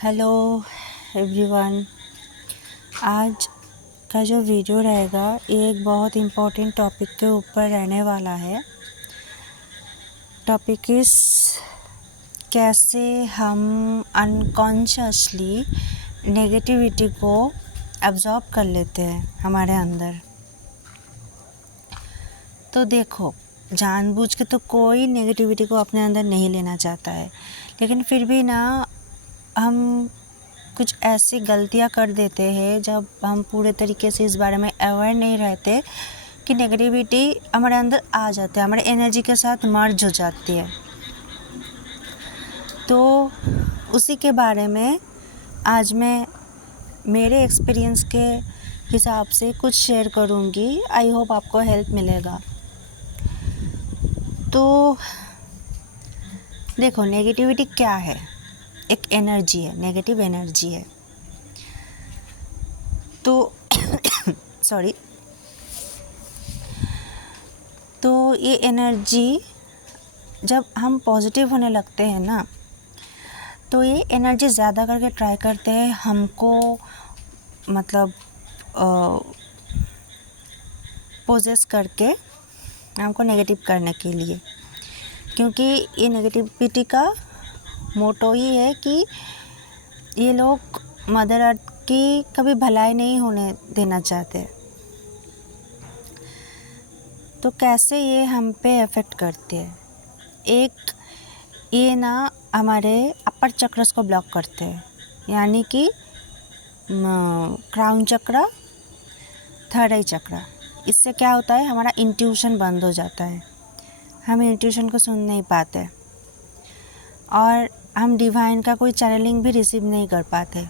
Hello everyone. आज का जो वीडियो रहेगा ये एक बहुत इम्पोर्टेंट टॉपिक के ऊपर रहने वाला है। टॉपिक इस कैसे हम अनकॉन्शियसली नेगेटिविटी को एब्जॉर्ब कर लेते हैं हमारे अंदर। तो देखो, जानबूझ के तो कोई नेगेटिविटी को अपने अंदर नहीं लेना चाहता है, लेकिन फिर भी ना हम कुछ ऐसी गलतियां कर देते हैं जब हम पूरे तरीके से इस बारे में अवेयर नहीं रहते कि नेगेटिविटी हमारे अंदर आ जाती है, हमारे एनर्जी के साथ मर्ज हो जाती है। तो उसी के बारे में आज मैं मेरे एक्सपीरियंस के हिसाब से कुछ शेयर करूँगी। आई होप आपको हेल्प मिलेगा। तो देखो, नेगेटिविटी क्या है? एक एनर्जी है, नेगेटिव एनर्जी है। तो सॉरी। तो ये एनर्जी जब हम पॉजिटिव होने लगते हैं ना, तो ये एनर्जी ज़्यादा करके ट्राई करते हैं हमको मतलब पोजेस करके हमको नेगेटिव करने के लिए, क्योंकि ये नेगेटिविटी का मोटो ही है कि ये लोग मदर अर्थ की कभी भलाई नहीं होने देना चाहते। तो कैसे ये हम पे इफ़ेक्ट करते हैं? एक ये ना हमारे अपर चक्रस को ब्लॉक करते हैं, यानी कि क्राउन चक्र, थर्ड आई चक्र। इससे क्या होता है, हमारा इंट्यूशन बंद हो जाता है, हम इंट्यूशन को सुन नहीं पाते और हम डिवाइन का कोई चैनलिंग भी रिसीव नहीं कर पाते।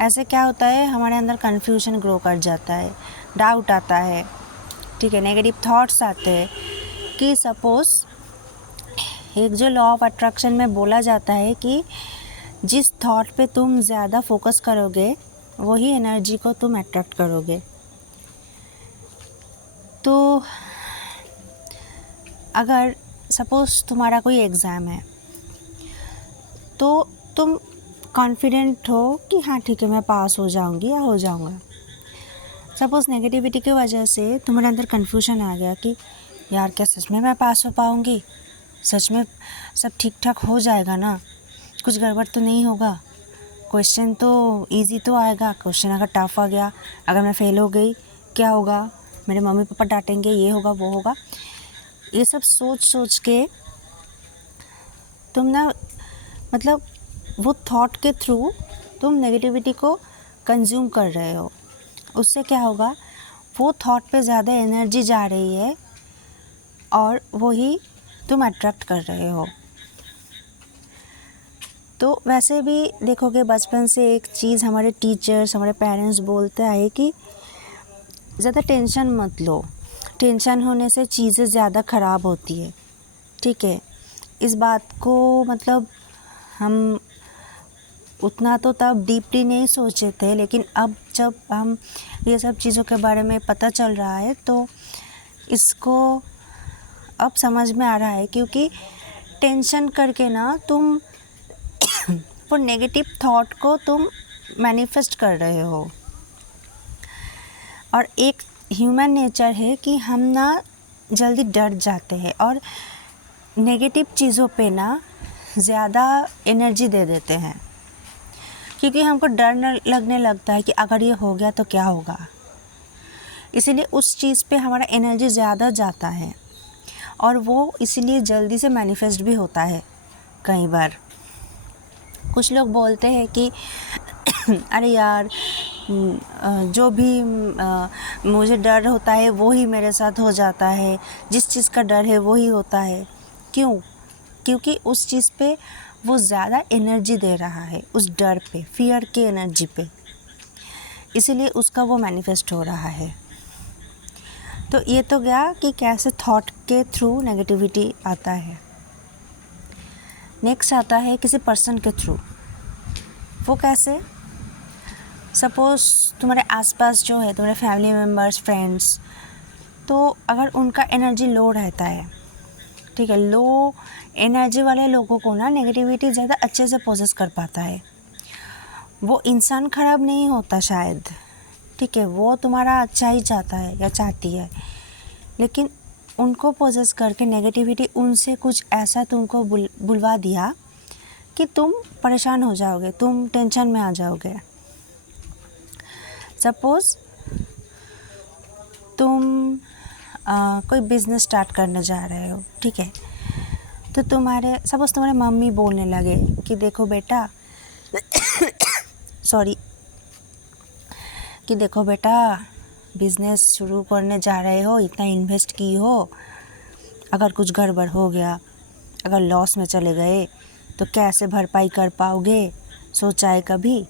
ऐसे क्या होता है, हमारे अंदर कन्फ्यूजन ग्रो कर जाता है, डाउट आता है, ठीक है, नेगेटिव थॉट्स आते हैं। कि सपोज़ एक जो लॉ ऑफ अट्रैक्शन में बोला जाता है कि जिस थॉट पे तुम ज़्यादा फोकस करोगे वही एनर्जी को तुम अट्रैक्ट करोगे। तो अगर सपोज़ तुम्हारा कोई एग्ज़ाम है तो तुम कॉन्फिडेंट हो कि हाँ ठीक है, मैं पास हो जाऊंगी या हो जाऊंगा। सपोज़ नेगेटिविटी की वजह से तुम्हारे अंदर कन्फ्यूजन आ गया कि यार क्या सच में मैं पास हो पाऊंगी, सच में सब ठीक ठाक हो जाएगा ना, कुछ गड़बड़ तो नहीं होगा, क्वेश्चन तो इजी तो आएगा, क्वेश्चन अगर टफ आ गया, अगर मैं फेल हो गई क्या होगा, मेरे मम्मी पापा डांटेंगे, ये होगा वो होगा। ये सब सोच सोच के तुम ना मतलब वो थॉट के थ्रू तुम नेगेटिविटी को कंज्यूम कर रहे हो। उससे क्या होगा, वो थॉट पे ज़्यादा एनर्जी जा रही है और वही तुम अट्रैक्ट कर रहे हो। तो वैसे भी देखोगे, बचपन से एक चीज़ हमारे टीचर्स, हमारे पेरेंट्स बोलते आए कि ज़्यादा टेंशन मत लो, टेंशन होने से चीज़ें ज़्यादा ख़राब होती है, ठीक है। इस बात को मतलब हम उतना तो तब डीपली नहीं सोचे थे, लेकिन अब जब हम ये सब चीज़ों के बारे में पता चल रहा है तो इसको अब समझ में आ रहा है। क्योंकि टेंशन करके ना तुम वो नेगेटिव थॉट को तुम मैनिफेस्ट कर रहे हो। और एक ह्यूमन नेचर है कि हम ना जल्दी डर जाते हैं और नेगेटिव चीज़ों पे ना ज़्यादा एनर्जी दे देते हैं, क्योंकि हमको डर लगने लगता है कि अगर ये हो गया तो क्या होगा। इसीलिए उस चीज़ पे हमारा एनर्जी ज़्यादा जाता है और वो इसीलिए जल्दी से मैनिफेस्ट भी होता है। कई बार कुछ लोग बोलते हैं कि अरे यार, जो भी मुझे डर होता है वो ही मेरे साथ हो जाता है, जिस चीज़ का डर है वो ही होता है। क्यों? क्योंकि उस चीज़ पे वो ज़्यादा एनर्जी दे रहा है, उस डर पे, फियर की एनर्जी पे, इसीलिए उसका वो मैनिफेस्ट हो रहा है। तो ये तो गया कि कैसे थॉट के थ्रू नेगेटिविटी आता है। नेक्स्ट आता है किसी पर्सन के थ्रू। वो कैसे? सपोज़ तुम्हारे आसपास जो है, तुम्हारे फैमिली मेम्बर्स, फ्रेंड्स, तो अगर उनका एनर्जी लो रहता है, ठीक है, लो एनर्जी वाले लोगों को ना नेगेटिविटी ज़्यादा अच्छे से पोजेस कर पाता है। वो इंसान ख़राब नहीं होता शायद, ठीक है, वो तुम्हारा अच्छा ही चाहता है या चाहती है, लेकिन उनको पोजेस करके नेगेटिविटी उनसे कुछ ऐसा तुमको बुलवा दिया कि तुम परेशान हो जाओगे, तुम टेंशन में आ जाओगे। सपोज़ तुम कोई बिज़नेस स्टार्ट करने जा रहे हो, ठीक है, तो सपोज़ तुम्हारे मम्मी बोलने लगे कि देखो बेटा सॉरी कि देखो बेटा, बिज़नेस शुरू करने जा रहे हो, इतना इन्वेस्ट की हो, अगर कुछ गड़बड़ हो गया, अगर लॉस में चले गए तो कैसे भरपाई कर पाओगे, सोचा है कभी?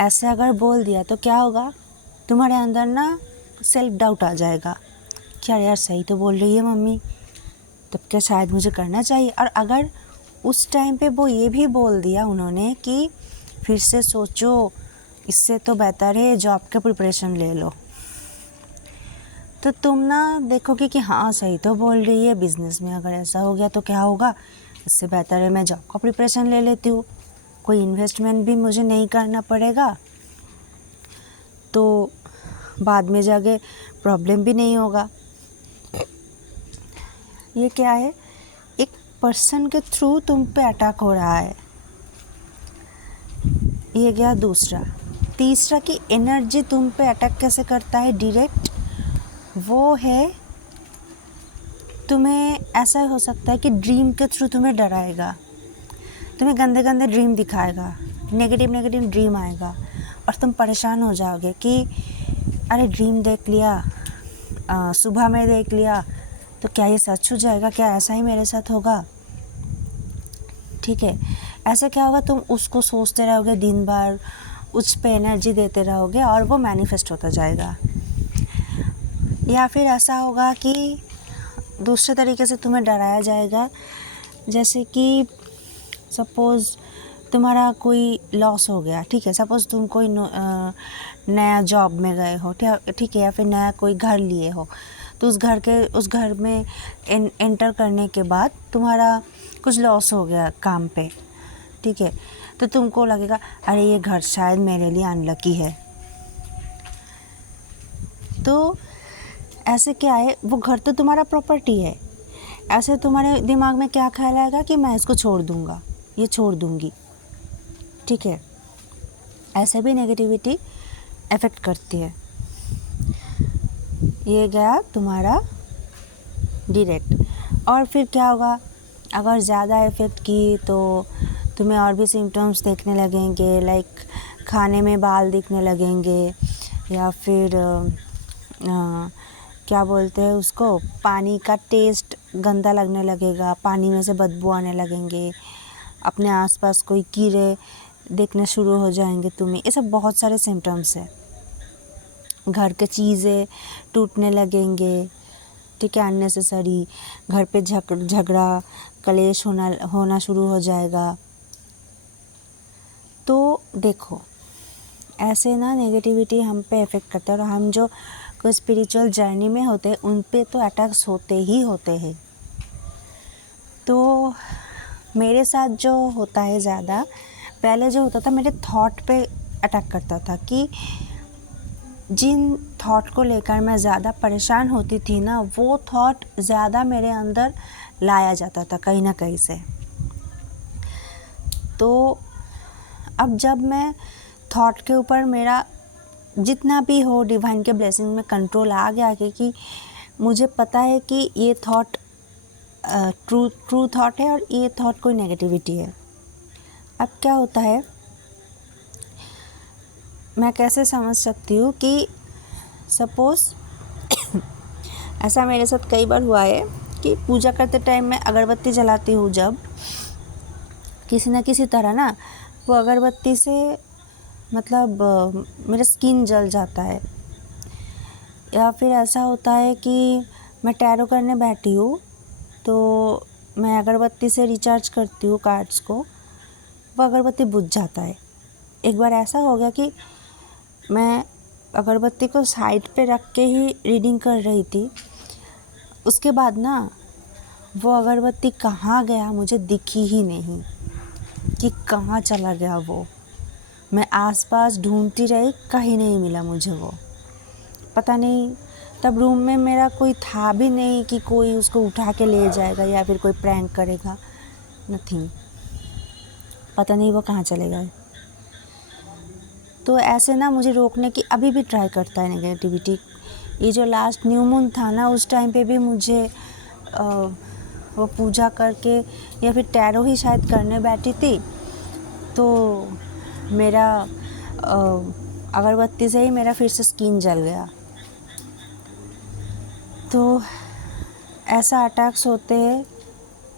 ऐसे अगर बोल दिया तो क्या होगा, तुम्हारे अंदर ना सेल्फ डाउट आ जाएगा कि यार सही तो बोल रही है मम्मी, तब क्या शायद मुझे करना चाहिए। और अगर उस टाइम पे वो ये भी बोल दिया उन्होंने कि फिर से सोचो, इससे तो बेहतर है जॉब के प्रिपरेशन ले लो, तो तुम ना देखोगे कि हाँ सही तो बोल रही है, बिज़नेस में अगर ऐसा हो गया तो क्या होगा, इससे बेहतर है मैं जॉब का प्रिपरेशन ले लेती हूँ, कोई इन्वेस्टमेंट भी मुझे नहीं करना पड़ेगा, तो बाद में जाके प्रॉब्लम भी नहीं होगा। ये क्या है, एक पर्सन के थ्रू तुम पे अटैक हो रहा है। ये गया दूसरा। तीसरा कि एनर्जी तुम पे अटैक कैसे करता है डायरेक्ट, वो है तुम्हें ऐसा हो सकता है कि ड्रीम के थ्रू तुम्हें डराएगा, तुम्हें गंदे गंदे ड्रीम दिखाएगा, नेगेटिव ड्रीम आएगा और तुम परेशान हो जाओगे कि अरे ड्रीम देख लिया, सुबह में देख लिया, तो क्या ये सच हो जाएगा, क्या ऐसा ही मेरे साथ होगा, ठीक है। ऐसे क्या होगा, तुम उसको सोचते रहोगे दिन भर, उस पे एनर्जी देते रहोगे और वो मैनिफेस्ट होता जाएगा। या फिर ऐसा होगा कि दूसरे तरीके से तुम्हें डराया जाएगा, जैसे कि सपोज़ तुम्हारा कोई लॉस हो गया, ठीक है, सपोज़ तुम कोई नया जॉब में गए हो, ठीक है, या फिर नया कोई घर लिए हो, तो उस घर में एंटर करने के बाद तुम्हारा कुछ लॉस हो गया काम पे, ठीक है, तो तुमको लगेगा अरे ये घर शायद मेरे लिए अनलकी है। तो ऐसे क्या है, वो घर तो तुम्हारा प्रॉपर्टी है, ऐसे तुम्हारे दिमाग में क्या ख्याल आएगा कि मैं इसको छोड़ दूँगा, ये छोड़ दूँगी, ठीक है। ऐसे भी नेगेटिविटी अफेक्ट करती है। ये गया तुम्हारा डायरेक्ट। और फिर क्या होगा, अगर ज़्यादा इफ़ेक्ट की तो तुम्हें और भी सिम्टम्स देखने लगेंगे, लाइक खाने में बाल दिखने लगेंगे, या फिर क्या बोलते हैं उसको, पानी का टेस्ट गंदा लगने लगेगा, पानी में से बदबू आने लगेंगे, अपने आसपास कोई कीड़े देखने शुरू हो जाएंगे तुम्हें। ये सब बहुत सारे सिम्टम्स हैं। घर के चीज़ें टूटने लगेंगे, ठीक है, अननेसेसरी घर पे झगड़ा कलेश होना शुरू हो जाएगा। तो देखो, ऐसे ना नेगेटिविटी हम पे इफ़ेक्ट करता है, और हम जो कोई स्पिरिचुअल जर्नी में होते हैं उन पे तो अटैक्स होते ही होते हैं। तो मेरे साथ जो होता है ज़्यादा, पहले जो होता था मेरे थॉट पे अटैक करता था, कि जिन थॉट को लेकर मैं ज़्यादा परेशान होती थी ना, वो थॉट ज़्यादा मेरे अंदर लाया जाता था कहीं ना कहीं से। तो अब जब मैं थॉट के ऊपर मेरा जितना भी हो डिवाइन के ब्लेसिंग में कंट्रोल आ गया, क्योंकि मुझे पता है कि ये थॉट ट्रू थॉट है और ये थॉट कोई नेगेटिविटी है। अब क्या होता है, मैं कैसे समझ सकती हूँ कि सपोज़ ऐसा मेरे साथ कई बार हुआ है कि पूजा करते टाइम मैं अगरबत्ती जलाती हूँ, जब किसी न किसी तरह ना वो अगरबत्ती से मतलब मेरा स्किन जल जाता है। या फिर ऐसा होता है कि मैं टैरो करने बैठी हूँ, तो मैं अगरबत्ती से रिचार्ज करती हूँ कार्ड्स को, वो अगरबत्ती बुझ जाता है। एक बार ऐसा हो गया कि मैं अगरबत्ती को साइड पे रख के ही रीडिंग कर रही थी, उसके बाद ना वो अगरबत्ती कहाँ गया मुझे दिखी ही नहीं कि कहाँ चला गया वो। मैं आसपास ढूंढती रही, कहीं नहीं मिला मुझे वो। पता नहीं, तब रूम में मेरा कोई था भी नहीं कि कोई उसको उठा के ले जाएगा या फिर कोई प्रैंक करेगा, नथिंग। पता नहीं वो कहाँ चले गए। तो ऐसे ना मुझे रोकने की अभी भी ट्राई करता है नेगेटिविटी। ये जो लास्ट न्यू मून था ना, उस टाइम पे भी मुझे वो पूजा करके या फिर टैरो ही शायद करने बैठी थी, तो मेरा अगरबत्ती से ही मेरा फिर से स्किन जल गया। तो ऐसा अटैक्स होते हैं।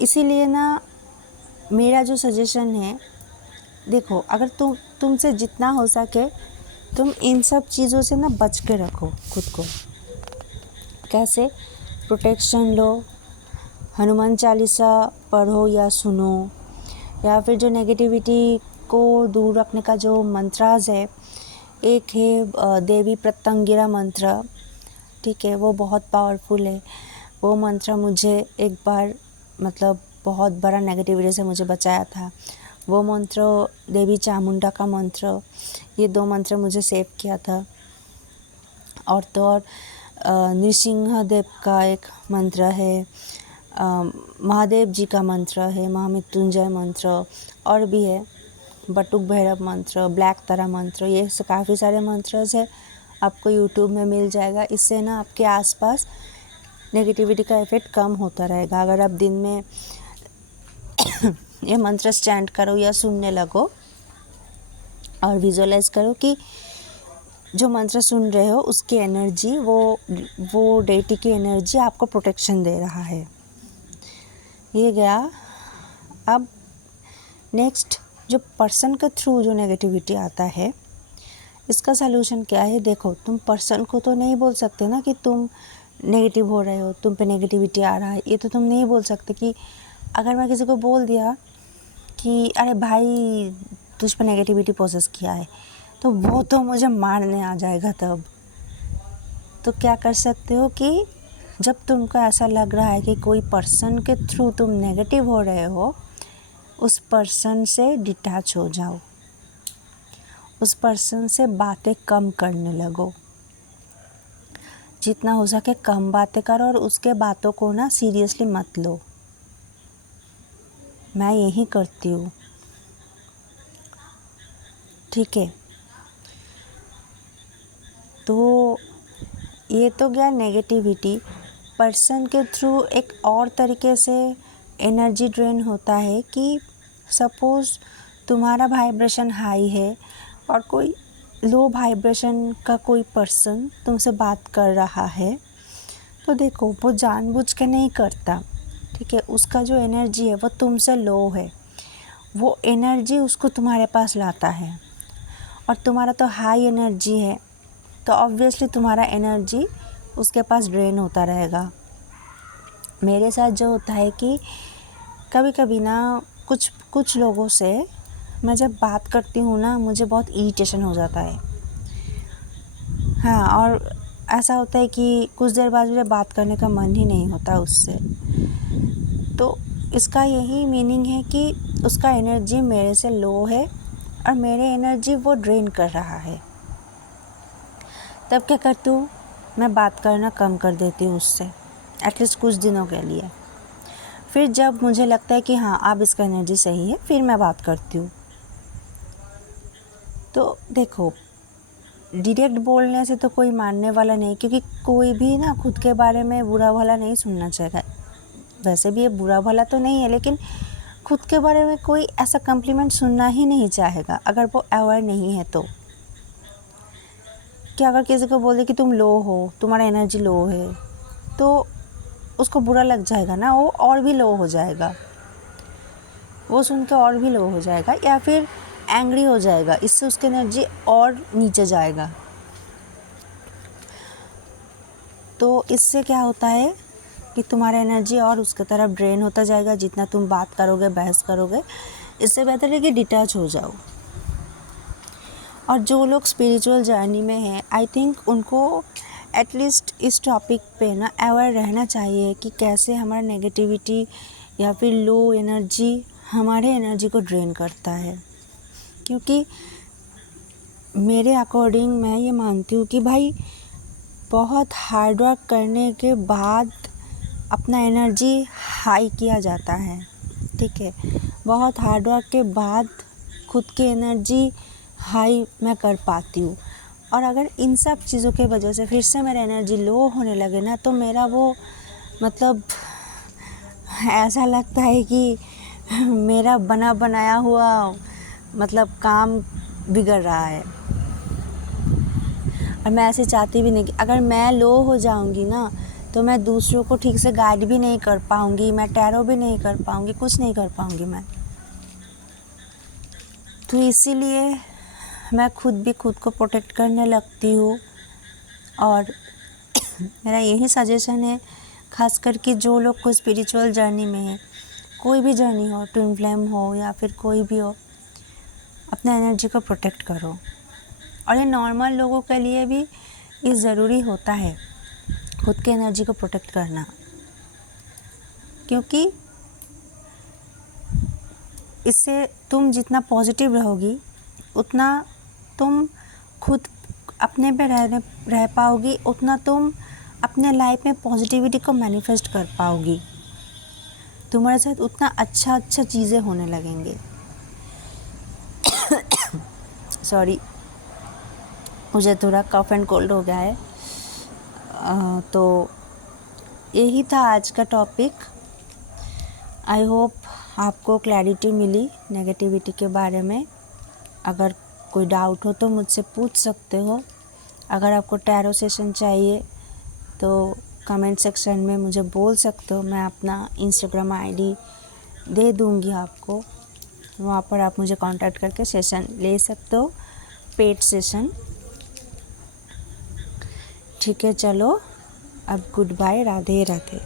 इसीलिए ना मेरा जो सजेशन है, देखो, अगर तुमसे जितना हो सके तुम इन सब चीज़ों से ना बच के रखो खुद को। कैसे? प्रोटेक्शन लो, हनुमान चालीसा पढ़ो या सुनो, या फिर जो नेगेटिविटी को दूर रखने का जो मंत्राज है, एक है देवी प्रत्यंगिरा मंत्र, ठीक है, वो बहुत पावरफुल है। वो मंत्र मुझे एक बार मतलब बहुत बड़ा नेगेटिविटी से मुझे बचाया था। वो मंत्र, देवी चामुंडा का मंत्र, ये 2 मंत्र मुझे सेव किया था। और तो और नृसिंह देव का एक मंत्र है, महादेव जी का मंत्र है, महामृत्युंजय मंत्र, और भी है बटुक भैरव मंत्र, ब्लैक तारा मंत्र, ये काफ़ी सारे मंत्रस है, आपको यूट्यूब में मिल जाएगा। इससे ना आपके आसपास नेगेटिविटी का इफ़ेक्ट कम होता रहेगा। अगर आप दिन में ये मंत्र स्टैंड करो या सुनने लगो और विजुअलाइज करो कि जो मंत्र सुन रहे हो उसकी एनर्जी, वो डेटी की एनर्जी आपको प्रोटेक्शन दे रहा है। ये गया। अब नेक्स्ट, जो पर्सन के थ्रू जो नेगेटिविटी आता है, इसका सलूशन क्या है? देखो, तुम पर्सन को तो नहीं बोल सकते ना कि तुम नेगेटिव हो रहे हो, तुम पे नेगेटिविटी आ रहा है, ये तो तुम नहीं बोल सकते। कि अगर मैं किसी को बोल दिया कि अरे भाई तुझ पे नेगेटिविटी पोसेस किया है, तो वो तो मुझे मारने आ जाएगा तब। तो क्या कर सकते हो कि जब तुमको ऐसा लग रहा है कि कोई पर्सन के थ्रू तुम नेगेटिव हो रहे हो, उस पर्सन से डिटैच हो जाओ, उस पर्सन से बातें कम करने लगो। जितना हो सके कम बातें करो और उसके बातों को ना सीरियसली मत लो। मैं यही करती हूँ, ठीक है। तो ये तो गया नेगेटिविटी। पर्सन के थ्रू एक और तरीके से एनर्जी ड्रेन होता है कि सपोज़ तुम्हारा वाइब्रेशन हाई है और कोई लो वाइब्रेशन का कोई पर्सन तुमसे बात कर रहा है, तो देखो, वो जानबूझ के नहीं करता, ठीक है। उसका जो एनर्जी है वो तुमसे लो है, वो एनर्जी उसको तुम्हारे पास लाता है। और तुम्हारा तो हाई एनर्जी है, तो ऑब्वियसली तुम्हारा एनर्जी उसके पास ड्रेन होता रहेगा। मेरे साथ जो होता है कि कभी कभी ना कुछ लोगों से मैं जब बात करती हूँ ना, मुझे बहुत इरिटेशन हो जाता है। हाँ, और ऐसा होता है कि कुछ देर बाद मुझे बात करने का मन ही नहीं होता उससे। तो इसका यही मीनिंग है कि उसका एनर्जी मेरे से लो है और मेरे एनर्जी वो ड्रेन कर रहा है। तब क्या करती हूँ, मैं बात करना कम कर देती हूँ उससे, एटलीस्ट कुछ दिनों के लिए। फिर जब मुझे लगता है कि हाँ अब इसका एनर्जी सही है, फिर मैं बात करती हूँ। तो देखो, डायरेक्ट बोलने से तो कोई मानने वाला नहीं, क्योंकि कोई भी ना खुद के बारे में बुरा भला नहीं सुनना चाहेगा। वैसे भी ये बुरा भला तो नहीं है, लेकिन खुद के बारे में कोई ऐसा कम्प्लीमेंट सुनना ही नहीं चाहेगा अगर वो अवेयर नहीं है। तो कि अगर किसी को बोल दे कि तुम लो हो, तुम्हारा एनर्जी लो है, तो उसको बुरा लग जाएगा ना, वो और भी लो हो जाएगा, वो सुन के और भी लो हो जाएगा, या फिर एंग्री हो जाएगा, इससे उसकी एनर्जी और नीचे जाएगा। तो इससे क्या होता है कि तुम्हारा एनर्जी और उसकी तरफ ड्रेन होता जाएगा। जितना तुम बात करोगे, बहस करोगे, इससे बेहतर है कि डिटैच हो जाओ। और जो लोग स्पिरिचुअल जर्नी में हैं, आई थिंक उनको एटलीस्ट इस टॉपिक पे ना अवेयर रहना चाहिए कि कैसे हमारा नेगेटिविटी या फिर लो एनर्जी हमारे एनर्जी को ड्रेन करता है। क्योंकि मेरे अकॉर्डिंग मैं ये मानती हूँ कि भाई बहुत हार्ड वर्क करने के बाद अपना एनर्जी हाई किया जाता है, ठीक है। बहुत हार्ड वर्क के बाद खुद की एनर्जी हाई मैं कर पाती हूँ। और अगर इन सब चीज़ों के वजह से फिर से मेरा एनर्जी लो होने लगे ना, तो मेरा वो मतलब ऐसा लगता है कि मेरा बना बनाया हुआ मतलब काम बिगड़ रहा है। और मैं ऐसे चाहती भी नहीं कि अगर मैं लो हो जाऊंगी ना, तो मैं दूसरों को ठीक से गाइड भी नहीं कर पाऊंगी, मैं टैरो भी नहीं कर पाऊंगी, कुछ नहीं कर पाऊंगी मैं। तो इसीलिए मैं खुद भी खुद को प्रोटेक्ट करने लगती हूँ। और मेरा यही सजेशन है, खास करके जो लोग कोई स्पिरिचुअल जर्नी में है, कोई भी जर्नी हो, ट्विन फ्लेम हो या फिर कोई भी हो, अपना एनर्जी को प्रोटेक्ट करो। और ये नॉर्मल लोगों के लिए भी ये ज़रूरी होता है, खुद के एनर्जी को प्रोटेक्ट करना, क्योंकि इससे तुम जितना पॉजिटिव रहोगी उतना तुम खुद अपने पे रह पाओगी, उतना तुम अपने लाइफ में पॉजिटिविटी को मैनिफेस्ट कर पाओगी। तुम्हारे साथ उतना अच्छा चीज़ें होने लगेंगे। सॉरी, मुझे थोड़ा कफ एंड कोल्ड हो गया है। तो यही था आज का टॉपिक। आई होप आपको क्लैरिटी मिली नेगेटिविटी के बारे में। अगर कोई डाउट हो तो मुझसे पूछ सकते हो। अगर आपको टैरो सेशन चाहिए तो कमेंट सेक्शन में मुझे बोल सकते हो, मैं अपना इंस्टाग्राम आईडी दे दूँगी आपको, वहाँ पर आप मुझे कांटेक्ट करके सेशन ले सकते हो, पेड सेशन। ठीक है, चलो अब गुड बाय, राधे राधे।